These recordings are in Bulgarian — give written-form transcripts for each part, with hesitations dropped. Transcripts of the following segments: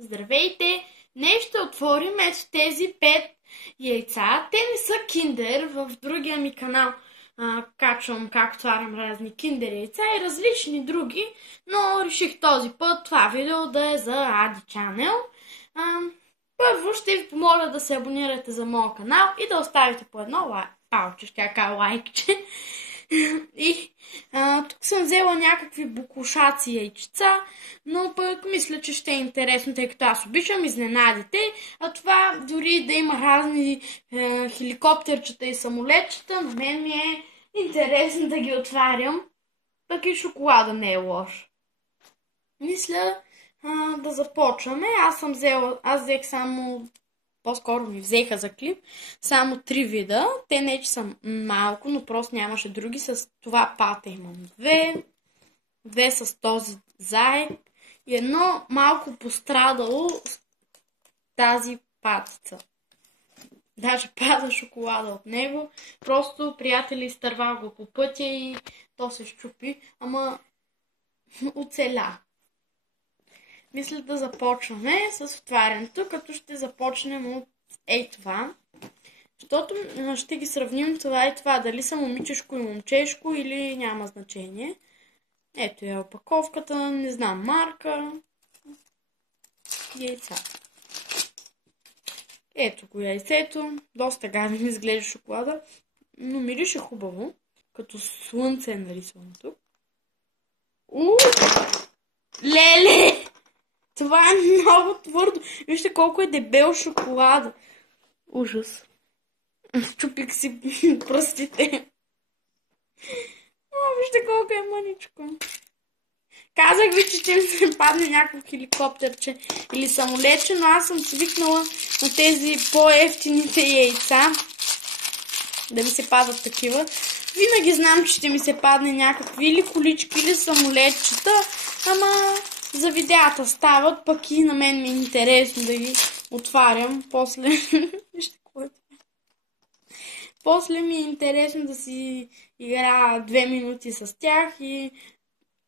Здравейте! Днес ще отворим ето тези 5 яйца. Те не са киндер. В другия ми канал качвам как отварям разни киндер яйца и различни други, но реших този път това видео да е за Ади Channel. Първо ще ви помоля да се абонирате за моя канал и да оставите по едно лайкче. И тук съм взела някакви букушаци яйчеца, но пък мисля, че ще е интересно, тъй като аз обичам изненадите. А това дори да има разни хеликоптерчета и самолетчета, на мен ми е интересно да ги отварям. Пък и шоколада не е лош. Мисля да започваме. Аз взех само... По-скоро ми взеха за клип само 3 вида. Те не че са малко, но просто нямаше други. С това пата имам две с този заек и едно малко пострадало с тази патица. Даже пада шоколада от него. Просто, приятели, изтървах го по пътя и то се щупи. Ама оцеля. Мисля да започваме с отварянето, като ще започнем от това. Защото ще ги сравним това и това. Дали са момичешко и момчешко или няма значение. Ето е опаковката, не знам марка. Яйца. Ето го яйцето. Доста гаден изглежда шоколада, но мирише хубаво. Като слънце е нарисвано тук. Леле! Това е много твърдо. Вижте колко е дебел шоколада. Ужас. Чупих си пръстите. Вижте колко е мъничко. Казах ви, че ще ми се падне някакво хеликоптерче или самолетче, но аз съм свикнала на тези по-ефтините яйца. Да ми се падат такива. Винаги знам, че ще ми се падне някакви или колички, или самолетчета, ама... За видеята стават, пък и на мен ми е интересно да ги отварям. После После ми е интересно да си играя 2 минути с тях и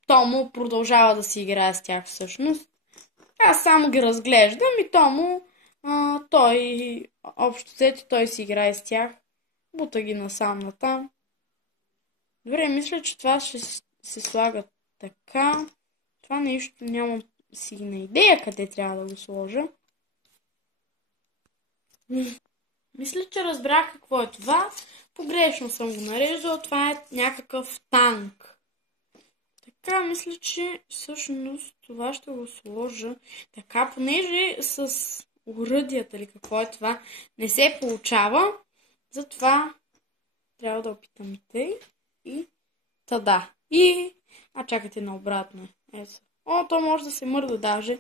Томо продължава да си играе с тях всъщност. Аз само ги разглеждам и Томо, общо взето той си играе с тях. Бута ги насам натам. Добре, мисля, че това ще се слага така. Това нещо нямам си на идея къде трябва да го сложа. Мисля, че разбрах какво е това. Погрешно съм го нареждала. Това е някакъв танк. Така, мисля, че всъщност това ще го сложа. Така, понеже с оръдията или какво е това не се получава, затова трябва да опитам и тъй. И тада. Чакайте наобратно. То може да се мърда даже.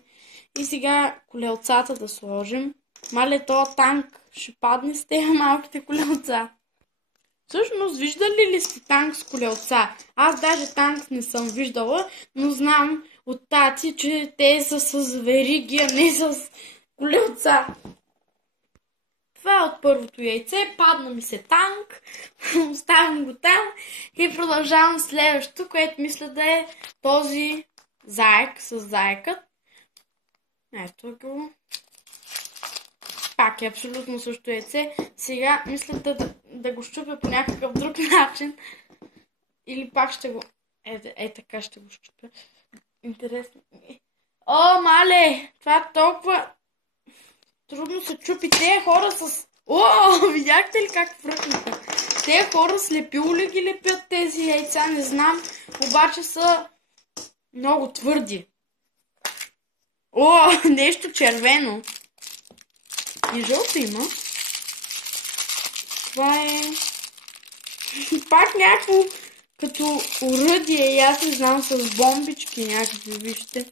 И сега колелцата да сложим. Мале, този танк ще падне с тези малките колелца. Всъщност, виждали ли сте танк с колелца? Аз даже танк не съм виждала, но знам от тати, че те са с вериги, а не с колелца. Това е от първото яйце. Падна ми се танк. Оставям го там и продължавам следващото, което мисля да е този заек с заекът. Ето го. Пак е абсолютно също яйце. Сега мисля да го щупя по някакъв друг начин. Или пак ще го... така ще го щупя. Интересно. Мале! Това толкова... Трудно се чупи. Те хора с... Видяхте ли как фръкнаха? Те хора с лепило ли ги лепят тези яйца? Не знам. Обаче са много твърди. Нещо червено. И жълто има. Това е... Пак някакво като оръдие. И аз не знам, с бомбички някакви, вижте.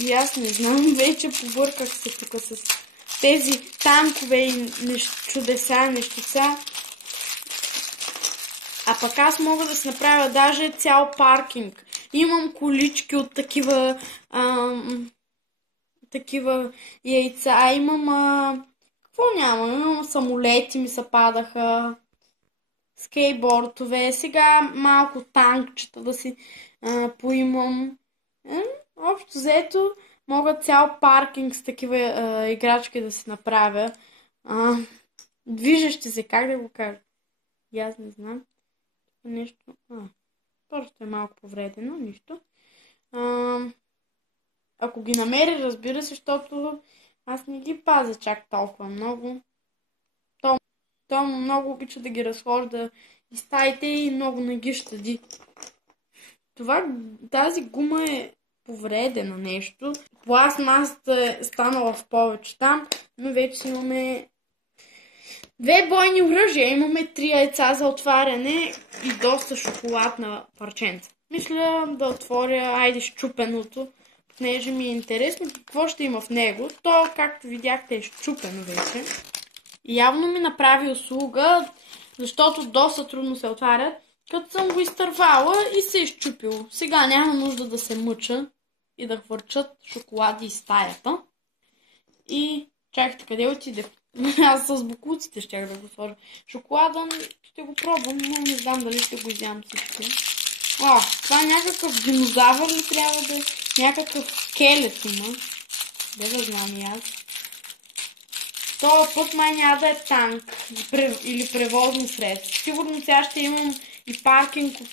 И аз не знам, вече побърках се тук с тези танкове и чудеса, нещица. А пък аз мога да си направя даже цял паркинг. Имам колички от такива яйца. Имам... Какво нямам? Имам самолети ми се падаха. Скейтбордове. Сега малко танкчета да си поимам. Общо взето, Мога цял паркинг с такива играчки да си направя. Движещи се, как да го кажа? И аз не знам. Нещо. Просто е малко повредено, нищо. Ако ги намери, разбира се, защото аз не ги пазя чак толкова много. Той много обича да ги разхожда из стаите и много не ги щади. Тази гума е повредена нещо. Пластмасата е станала в повече там, но вече имаме 2 бойни оръжия. Имаме 3 яйца за отваряне и доста шоколадна парченца. Мисля да отворя, счупеното, понеже ми е интересно какво ще има в него. То, както видяхте, е счупено вече. Явно ми направи услуга, защото доста трудно се отваря, като съм го изтървала и се е счупило. Сега няма нужда да се мъча и да хвърчат шоколади из стаята. И чакайте, къде отиде? Аз с бокуците щях да го сложа. Шоколада ще го пробвам, но не знам дали ще го изям всички. Това някакъв динозавър ли трябва да е? Някакъв скелет има. Да знам и аз. Този път май няма да е танк или превозно средство. Сигурно сега ще имам и паркинг от...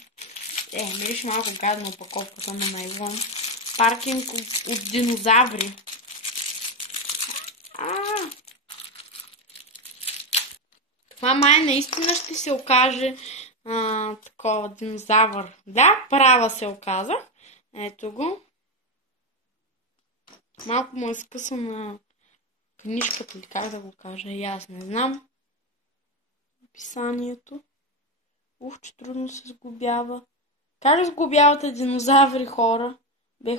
мириш малко гадна опаковката на найлон. Паркинг от динозаври. Това май наистина ще се окаже такова динозавър. Да, права се оказа. Ето го. Малко му е скъсана книжката, или как да го кажа, и аз не знам. Описанието. Че трудно се сглобява. Как сглобявате динозаври, хора?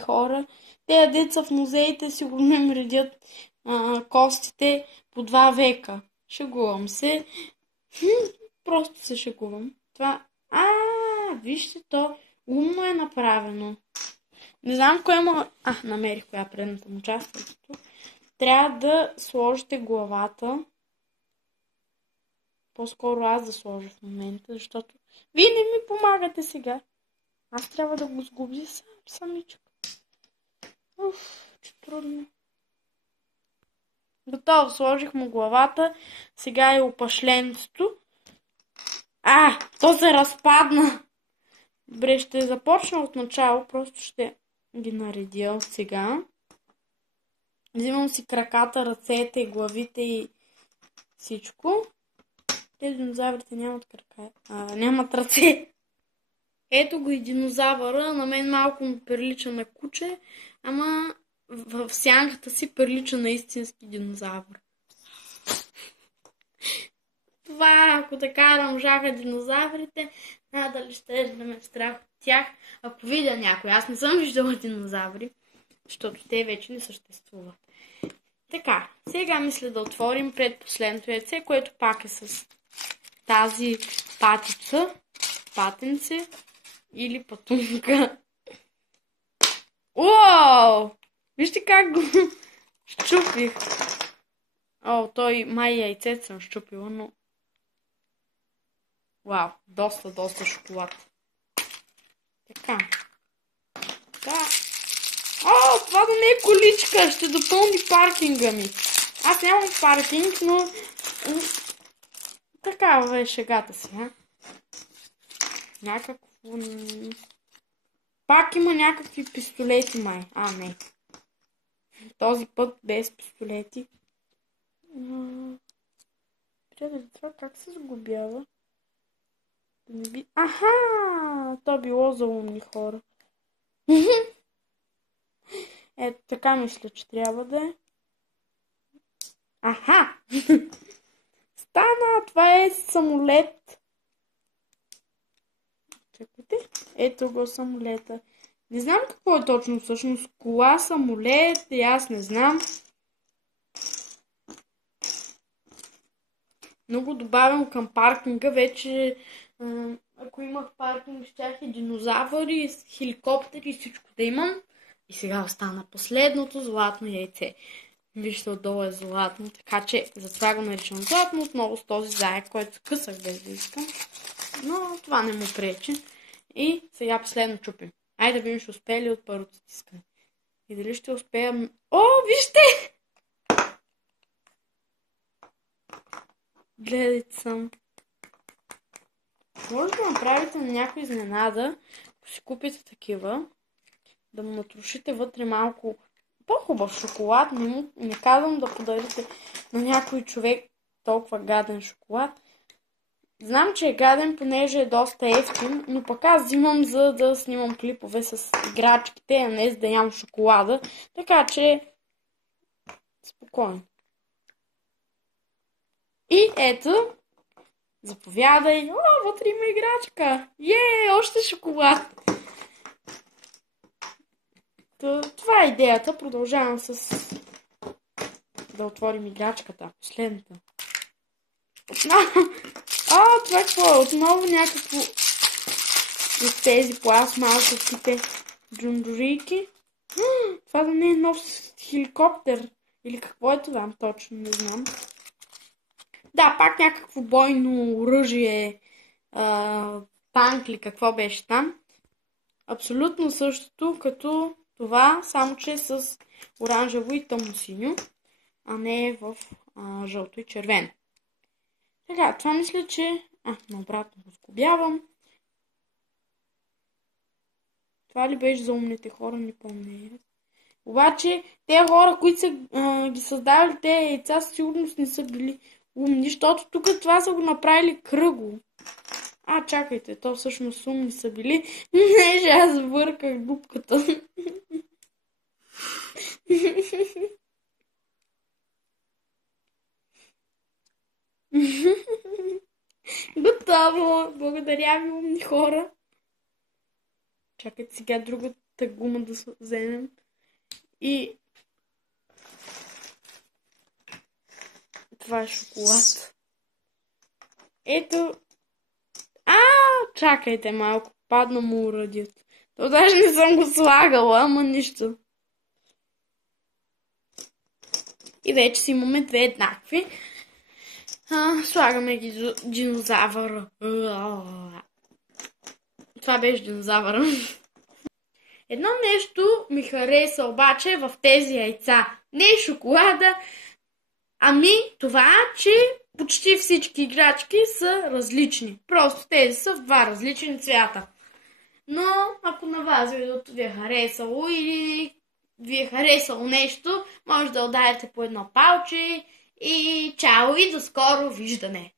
Хора. Те деца в музеите сигурно им редят костите по 2 века. Шегувам се. Просто се шегувам. Това... вижте, то умно е направено. Не знам кое има... намерих коя предната му част. Трябва да сложите главата. По-скоро аз да сложа в момента, защото вие не ми помагате сега. Аз трябва да го сгубя самичък. Че трудно. Готово, сложих му главата. Сега е опашленцето. То се разпадна. Добре, ще започна от начало. Просто ще ги наредя от сега. Взимам си краката, ръцете, главите и всичко. Тези динозаврите нямат крака. Нямат ръце. Ето го и динозавъра. На мен малко му прилича на куче, ама в сянката си прилича на истински динозавър. Това, ако така ръмжаха динозаврите, надали ще да ме страх от тях. Ако видя някой, аз не съм виждала динозаври, защото те вече не съществуват. Така, сега мисля да отворим предпоследното яйце, което пак е с тази патенце или патунка. Уау! Вижте как го щупих. Той май яйцето съм щупила, но... Вау, доста шоколад. Така. Това да не е количка, ще допълни паркинга ми. Аз нямам паркинг, но... Такава е шегата си, Някакво... Пак има някакви пистолети, май. Не. Този път без пистолети. Трябва да това как се сглобява. То било за умни хора. Ето така мисля, че трябва да е. Стана! Това е самолет. Чакайте. Ето го самолета. Не знам какво е точно всъщност. Кола, самолет и аз не знам. Много добавям към паркинга. Вече ако имах паркинг, щях и динозавъри, хеликоптери и всичко да имам. И сега остана последното златно яйце. Вижте, отдолу е златно, така че затова го наричам златно, отново с този заек, който късах без да искам. Но това не му пречи. И сега последно чупим. Айде да видим, ще успели от първото стискане. И дали ще успея... О, вижте! Гледайте само. Може да направите на някой изненада, ако си купите такива, да му натрушите вътре малко по-хубав шоколад. Не казвам да подарите на някой човек толкова гаден шоколад. Знам, че е гаден, понеже е доста евтин, но пък аз взимам, за да снимам клипове с играчките, а не за да ям шоколада. Така че спокойно. И ето, заповядай. О, вътре има играчка. Още шоколад. Това е идеята. Продължавам с да отворим играчката. Последната. Това какво е? Отново някакво от тези пластмасовите джундурийки. Това да не е нов хеликоптер. Или какво е това? Точно не знам. Да, пак някакво бойно оръжие, танк ли, какво беше там. Абсолютно същото като това, само че с оранжево и тъмно-синьо, а не в жълто и червено. Така, това мисля, че... наобратно го сглобявам. Това ли беше за умните хора? Не помня. Обаче, тези хора, които са ги създавали тези яйца, със сигурност не са били умни, защото тук това са го направили кръгло. Чакайте, то всъщност умни са били. Не, аз бърках дупката. Готово! Благодаря ви, умни хора. Чакайте сега другата гума да вземем. И това е шоколад. Ето. Чакайте малко. Падна му урадието. То даже не съм го слагала, ама нищо. И вече си имаме две еднакви. Слагаме ги динозавъра. Това беше динозавъра. Едно нещо ми хареса обаче в тези яйца. Не е шоколада, ами това, че почти всички играчки са различни. Просто тези са в два различни цвята. Но ако на вас видеото ви е харесало или ви е харесало нещо, може да ударите по едно палче и чао и до скоро виждане!